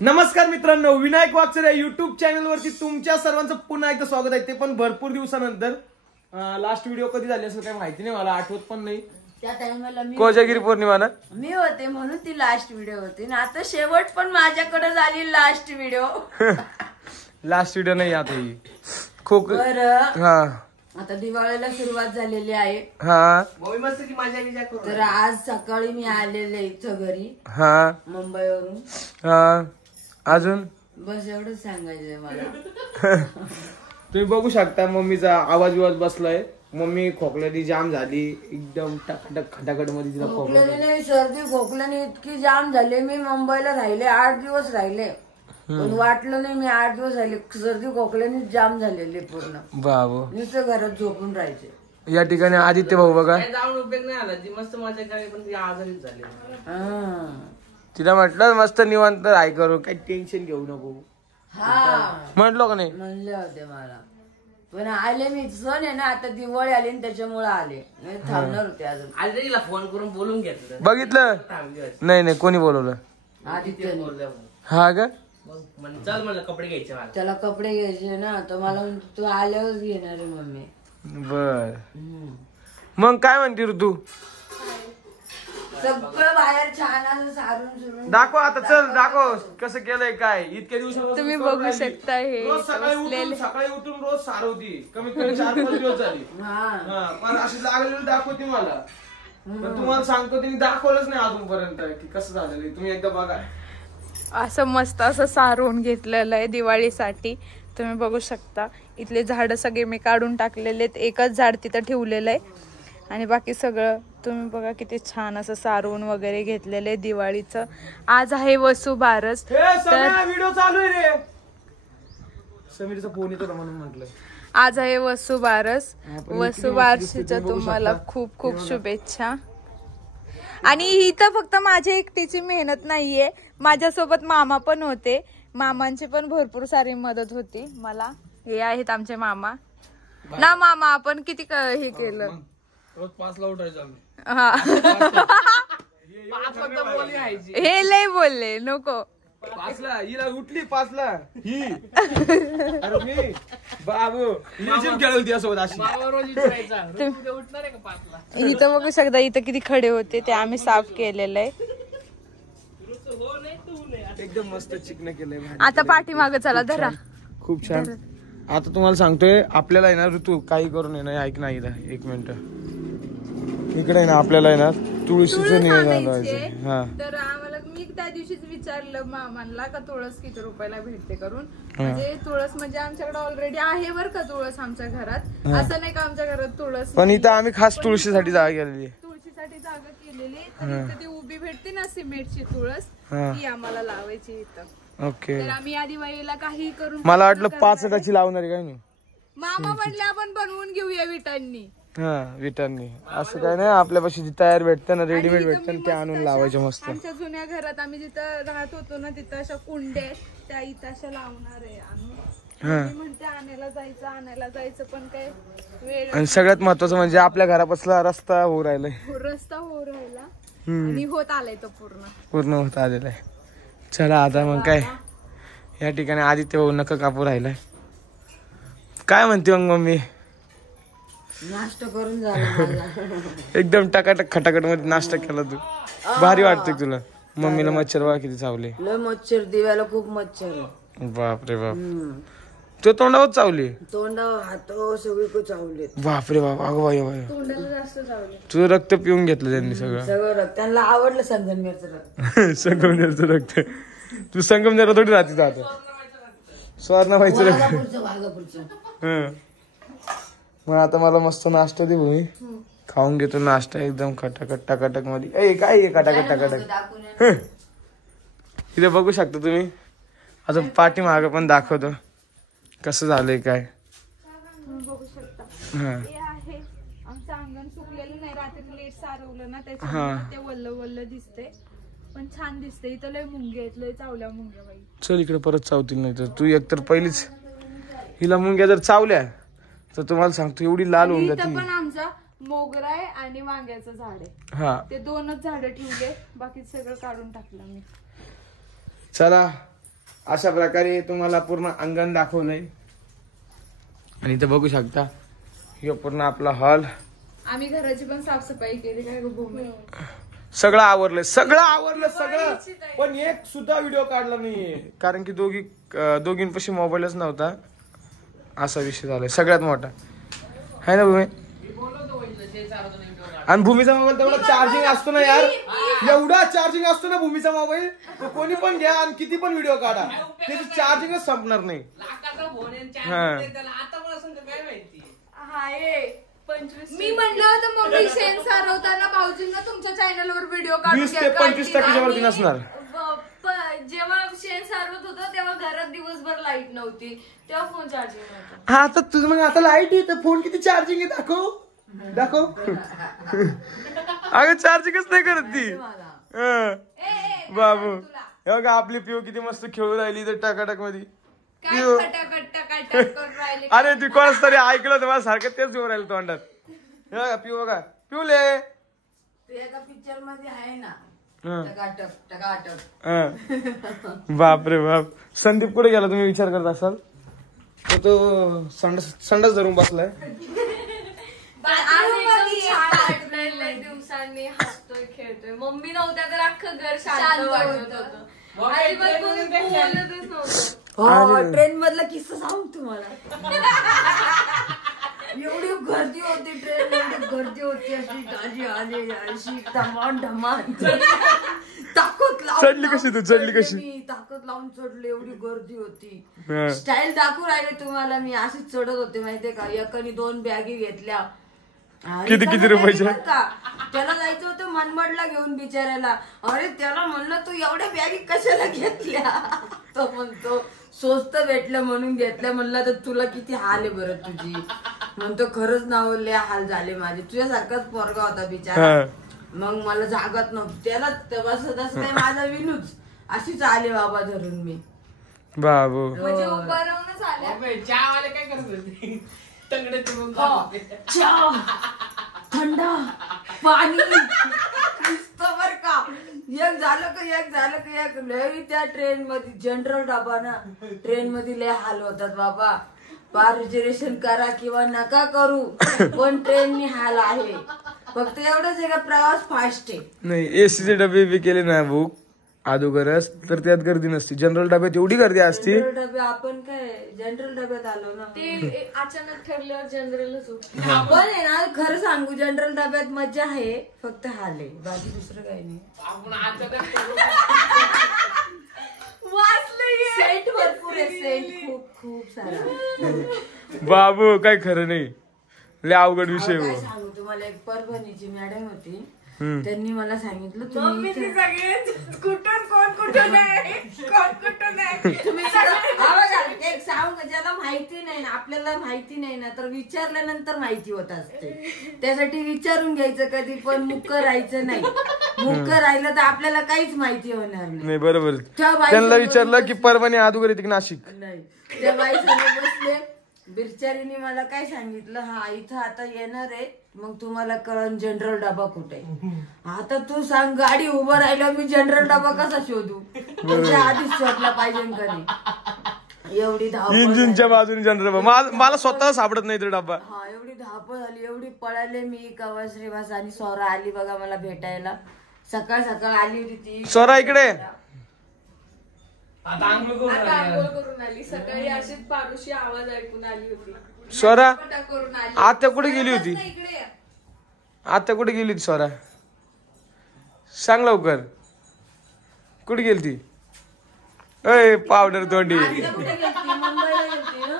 नमस्कार मित्रांनो, विनायक वाकचर या युट्यूब चॅनल वरती तुमच्या सर्वांचं पुन्हा एकदा स्वागत आहे, ते पण भरपूर दिवसानंतर. लास्ट व्हिडिओ कधी झाली असेल काही माहिती नाही, मला आठवत पण नाही. त्या टाइमला मी कोजागिरी पौर्णिमाला मी होते म्हणून ती लास्ट व्हिडिओ होती ना. आता शेवट पण माझ्याकडे झाली लास्ट व्हिडिओ. लास्ट व्हिडिओ नाही आता ही खोक. हा आता दिवाळीला सुरुवात झालेली आहे. हा मस्त की मजा तर आज सकाळी मी आलेले इथं घरी. हा मुंबईवरून. हा अजून बस एवढंच सांगायचंय मला. तुम्ही बघू शकता मम्मीचा आवाज विवाज बसलाय. मम्मी खोकल्याने जाम झाली, एकदम टकटक खटाखट मध्ये तिला खोकल्याने सर्दी खोकल्याने इतकी जाम झाली. मी मुंबईला राहिले 8 दिवस राहिले, पण वाटलं नाही मी 8 दिवस राहिले. सर्दी खोकल्याने जाम झालेली पूर्ण. बाबू नुसतं घरात झोपून राहायचे. या ठिकाणी आदित्य भाऊ बघा, जाऊन उपयोग नाही आला. ती मस्त मजा करायची पण ती आजारीच झाली. तिला म्हटलं मस्त निवांत राय करू, काही टेन्शन घेऊ नको. हा म्हटलो का नाही? म्हणले होते मला, पण आले मी. सण आहे ना आता, दिवाळी आली ना त्याच्यामुळे आले. थांबणार होते अजून. आले तिला फोन करून बोलून घेतलं. बघितलं नाही नाही कोणी बोलवलं? आदित्य बोलल्या हा का? मग चल म्हणलं कपडे घ्यायचे मला. त्याला कपडे घ्यायचे ना, तर मला तू आल्यावर घेणार आहे मम्मी. बर मग काय म्हणते ऋतू? सगळं बाहेर छान असं सारून सुरून दाखव आता, चल दाखव कसं केलंय काय. इतक्या दिवसापासून तुम्ही बघू शकता. हे रोज सकाळी उठून रोज सारवती, कमीत कमी 4-5 दिवस झाली. पण अशी लागलेली दाखवते मला. पण तुम्हाला सांगतो तिने दाखवलंच नाही अजूनपर्यंत की कसं झालेलं. तुम्ही एकदा बघा. असं मस्त असं सारवून घेतलेलं आहे दिवाळीसाठी. तुम्ही बघू शकता इथले झाड सगळे मी काढून टाकलेले आहेत. एकच झाड तिथं ठेवलेलं आहे आणि बाकी सगळं तुम्ही बघा किती छान असं सारवून वगैरे घेतलेलं आहे दिवाळीचं. आज आहे वसुबारस. व्हिडिओ चालू आहे रे. समीरचा फोन येतो म्हणून म्हटलं. आज आहे वसुबारस. वसुबारशीच्या तुम्हाला खूप खूप शुभेच्छा. आणि ही तर फक्त माझ्या एकटीची मेहनत नाहीये, माझ्यासोबत मामा पण होते. मामांची पण भरपूर सारी मदत होती मला. हे आहेत आमचे मामा ना. मामा आपण किती हे केलं. रोज 5ला उठायचं आम्ही. हा हे लय बोलले नको. 5ला हिला उठली 5ला ही. अरे मी बाबू जिम खेळली त्यासोबत अशी. उठणार आहे का 5ला? इथं बघू शकता इथं किती खडे होते ते आम्ही साफ केलेलं आहे. एकदम मस्त चिकन केलंय. आता पाठीमागं चला धरा. खूप छान. आता तुम्हाला सांगतोय आपल्याला येणार ऋतू काही करून येणार. ऐक नाही एक मिनिट इकडे आहे ना, आपल्याला येणार तुळशीचं निवेदन करायचं. तर आम्हाला मी त्या दिवशीच विचारलं मामांना का तुळस किती रुपयाला भेटते करून. म्हणजे तुळस म्हणजे आमच्याकडे ऑलरेडी आहे बरं का तुळस आमच्या घरात. असं नाही का आमच्या घरात तुळस, पण इथं आम्ही खास तुळशीसाठी जागा केलेली. तुळशीसाठी जागा केलेली. तर इथं ती उभी भेटते ना सिमेंटची तुळस, ती आम्हाला लावायची इथं. ओके. तर आम्ही या दिवाळीला काही करून मला वाटलं 5 लावणार आहे काय नाही. मामा म्हटले आपण बनवून घेऊया विटांनी. विटांनी असं काय नाही. आपल्यापाशी जी तयार भेटते ना, रेडीमेड भेटते ना, ते आणून लावायचे मस्त. आमच्या जुन्या घरात आम्ही जिथं राहत होतो ना, तिथं अशा कुंड्या त्या इथं अशा लावणार आहे आणून. म्हणते आणायला जायचं पण काय वेळ. आणि सगळ्यात महत्वाचं म्हणजे आपल्या घरापासला रस्ता हो राहिलाय. रस्ता हो राहिला आणि होत आलाय तो पूर्ण होत आलेला आहे. चला आता मग काय या ठिकाणी आदित्य भाऊ नका कापू राहिलाय. काय म्हणते मग मम्मी? नाश्ता करून झाला. एकदम टकाटक खटाखट मध्ये नाश्ता केला तू. भारी वाटतंय तुला? मम्मीला मच्छर बघा किती चावले. लय मच्छर, दिव्याला खूप मच्छर आहे. बापरे बाप. तो तोंडावर चावली? तोंडावर हात सगळीकडे चावले. बापरे बाप. अगं बाई तोंडाला जास्त चावले. तुझं रक्त पिऊन घेतलं त्यांनी सगळं रक्त. त्यांना आवडलं संगमनेरचं रक्त. संगमनेरचं रक्त. तू संगमनेर थोडी राहते आता. स्वर्णाबाईचं रक्त. वाघापूरचं. मग आता मला मस्त नाश्ता दे भूमी. खाऊन घेतो नाश्ता एकदम खटाखट टकाटक मध्ये. काय आहे खटाखट टकाटक? इथे बघू शकता तुम्ही. अजून पाठीमागं पण दाखवतो कसं झालंय काय. बघू शकता हे आहे आमचं अंगण. सुकलेलं नाही, रात्री लेट सारवलं ना त्याच्यामुळे ते वल्ल वल्ल दिसते, पण छान दिसते. इथं लय मुंग्या आहेत, लय चावल्या मुंग्या बाई. चल इकडे परत चावतील नाही तर. तू एकतर पहिलीच हिला मुंग्या जर चावल्या तर तुम्हाला सांगतो एवढी लाल होऊन जाते. पण आमचा मोगरा आहे आणि वांग्याचं झाड आहे, ते 2च झाडं ठेवले, बाकी सगळं काढून टाकलं मी. चला अशा प्रकारे तुम्हाला पूर्ण अंगण दाखवलंय आणि इथं बघू शकता हे पूर्ण आपला हॉल. आम्ही घराची पण साफसफाई केली काय गं भूमी? सगळं आवरलं सगळं, पण एक सुद्धा व्हिडिओ काढला नाहीये कारण की दोघींपाशी मोबाईलच नव्हता. असा विषय झालाय सगळ्यात मोठा है ना भूमी. आणि भूमीचा मोबाईल तेवढा चार्जिंग असतो ना यार, एवढा चार्जिंग असतो ना भूमीचा मोबाईल, तर कोणी पण घ्या आणि किती पण व्हिडिओ काढा त्याची चार्जिंगच संपणार नाही. मी म्हणलं होतं मम्मी शेण सारवताना भाऊजींना तुमच्या चॅनलवर व्हिडिओ 20 ते 25% वरती नसणार. जेव्हा शेण सारवत होतं तेव्हा घरात दिवसभर लाईट नव्हती, तेव्हा फोन चार्जिंग नव्हता. हा तर तुझं मग आता लाईट आहे तर फोन किती चार्जिंग आहे दाखव अगं चार्जिंगच नाही करत ती. बाबू हे बघा आपली पिऊ किती मस्त खेळू राहिली तर टाकाटाक मध्ये. अरे तू कोणाच तरी ऐकलं तर मला सारखं तेच घेऊन राहिलं तोंडात. हे बघा पिऊ बघा पिऊले एका पिक्चर मध्ये आहे ना टकाटक. बापरे बाप. संदीप कुठे गेला तुम्ही विचार करत असाल तर तो संडास धरून बसलाय. दिवसांनी हसतोय खेळतोय. मम्मी नव्हत्या तर अख्खं घर शांत वाटत होतं. अजिबात कोणी बोलतच नव्हतं. ट्रेन मधला किस्सा सांग तुम्हाला. एवढी गर्दी होती ट्रेन मध्ये, गर्दी होती अशी गाडी आली अशी धमान ताकद चढली कशी तू चढली कशी ताकद लावून चढली. एवढी गर्दी होती. स्टाईल दाखवून राहिले तुम्हाला मी. अशीच चढत होते माहितीये का. एकाने 2 बॅगी घेतल्या. किती रुपयाच्या. त्याला जायचं होतं मनमाडला घेऊन बिचारायला. अरे त्याला म्हणलं तू एवढ्या बॅगी कशाला घेतल्या. तो म्हणतो स्वस्त भेटलं म्हणून घेतल्या. म्हणलं तर तुला किती हाल आहे बरं तुझी. म्हणतो खरंच नाव लय हाल झाले माझे. तुझ्यासारखाच पोरगा होता बिचारा. मग मला जागत नव्हतं त्याला तसं काय माझा विनूच अशीच आले बाबा धरून मी. बाबू म्हणजे उभं राहूनच आल्या. चहावाले काय करत होते तंगडे चिरून चहा थंड पाणी बर का. एक झालं का एक लय त्या ट्रेन मध्ये जनरल डबा ना. ट्रेन मध्ये लय हाल होतात बाबा. रिझर्वेशन करा किंवा नका करू पण ट्रेननी हाल आहे. फक्त एवढंच आहे का प्रवास फास्ट आहे. नाही एसीचे डबे बी केले ना बुक अगोदरच तर त्यात गर्दी नसते. जनरल डब्यात एवढी गर्दी असते. डबे आपण काय जनरल डब्यात आलो ना. ते अचानक ठरल्यावर जनरलच होत. आपण आहे ना खरं सांगू जनरल डब्यात मजा आहे फक्त हाल आहे बाकी दुसरं काही नाही. सेट भरपूर आहे. सेट खूप सारा. बाबू काय खरं नाही लय अवघड विषय काय सांगू तुम्हाला. एक परभणीची मॅडम होती. त्यांनी मला सांगितलं तुम्ही सांग ज्याला माहिती नाही ना आपल्याला माहिती नाही ना तर विचारल्यानंतर माहिती होत असते. त्यासाठी विचारून घ्यायचं कधी पण. मुक्क राहायचं नाही. मुक्क राहिलं तर आपल्याला काहीच माहिती होणार नाही. बरोबर. त्यांना विचारलं की परभणी अगोदर येते की नाशिक. नाही त्या बाई समोर बसले. बिरचारीने मला काय सांगितलं हा इथं आता येणार आहे मग तुम्हाला कळण जनरल डबा कुठे. आता तू सांग गाडी उभं राहिलं मी जनरल डबा कसा शोधू. तुझ्या आधीच शोधला पाहिजे कधी. एवढी धावपळ इंजिनच्या बाजूने जनरल डबा मला स्वतः सापडत नाही तो डबा. हा एवढी धावपळ झाली एवढी पळाले मी. कवा श्रीवास आणि स्वरा आली बघा मला भेटायला. सकाळ आली होती ती. स्वरा इकडे आता आंघोळ करून आली. सकाळी अशीच पारुशी आवाज ऐकून आली होती. स्वरा करून आली. आत्या कुठे गेली होती. आत्या कुठे गेली होती स्वरा सांग लवकर. कुठे गेली ती. अय पावडर तोंडी. मुंबईला गेलती ना.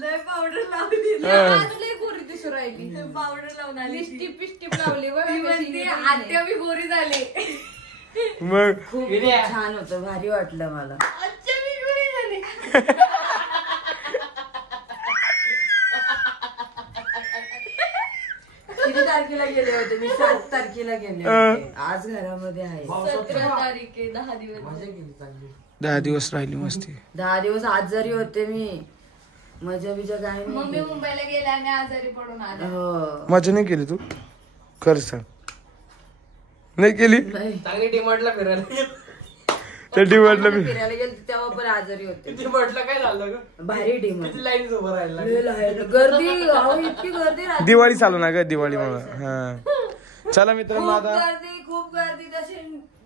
लय पावडर लावली. आज लय गोरी दिसू राहिली. पावडर लावून आली. लिपस्टिक पिस्टिक लावली. आत्या बी गोरी झाली. मग खूप छान होतं. भारी वाटलं मला. आत्या बी गोरी झाली. किती तारखेला गेले होते मी. 7 तारखेला गेले होते. आज घरामध्ये आहे. 17 तारीख आहे. 10 दिवस 10 दिवस राहिली मस्ती. 10 दिवस आजारी होते मी. मजा बिजा काय नाही. मम्मी मुंबईला गेल्या आणि आजारी पडून आल्या. हो मजा नाही केली तू खरं सांग. नाही केली. नाही चांगली डिमांडला फिरायला. ते डिवडलं मी फिरायला गेलो तेव्हा पण आजारी होते. किती म्हटलं काय झालं ग? भारी टीम किती लाईन उभं राहायला लागली. गर्दी अहो, इतकी गर्दी राहते. दिवाळी चालू ना ग दिवाळी म्हणून. हा चला मित्रांनो खूप आता गर्दी खूप गर्दी. तशी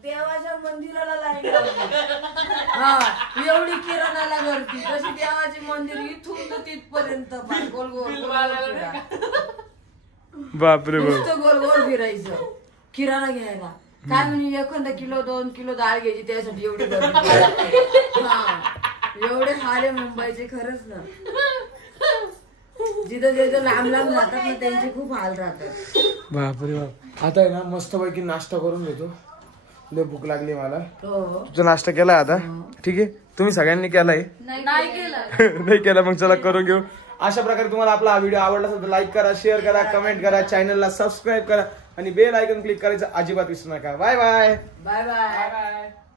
देवाच्या मंदिराला लाईन लावली. हा एवढी किराणाला गर्दी तशी देवाचे मंदिर इथून तर तिथपर्यंत गोल गोल गोल गोल फिरा. बापरे बाप. नुसतं गोल गोल फिरायचं किराणा घ्यायला. काय म्हणजे एखादा किलो 2 किलो डाळ घ्यायची त्यासाठी एवढी गर्दी. हा एवढे हाल आहे मुंबईचे खरंच ना. जिथं जिथं लांब लांब जातात ना त्यांचे खूप हाल राहतात. बापरे बाप. आता आहे ना मस्त पैकी नाश्ता करून घेतो. लय भूक लागली मला. हो तुझा नाश्ता केला आता ठीक आहे. तुम्ही सगळ्यांनी केलाय नाही केलं. नाही केला मग चला करून घेऊ. अशा प्रकारे तुम्हाला आपला हा व्हिडिओ आवडला असेल तर लाईक करा, शेअर करा, कमेंट करा, चॅनलला सबस्क्राईब करा आणि बेल आयकॉन क्लिक करायचं अजिबात विसरू नका. Bye bye. Bye bye. Bye.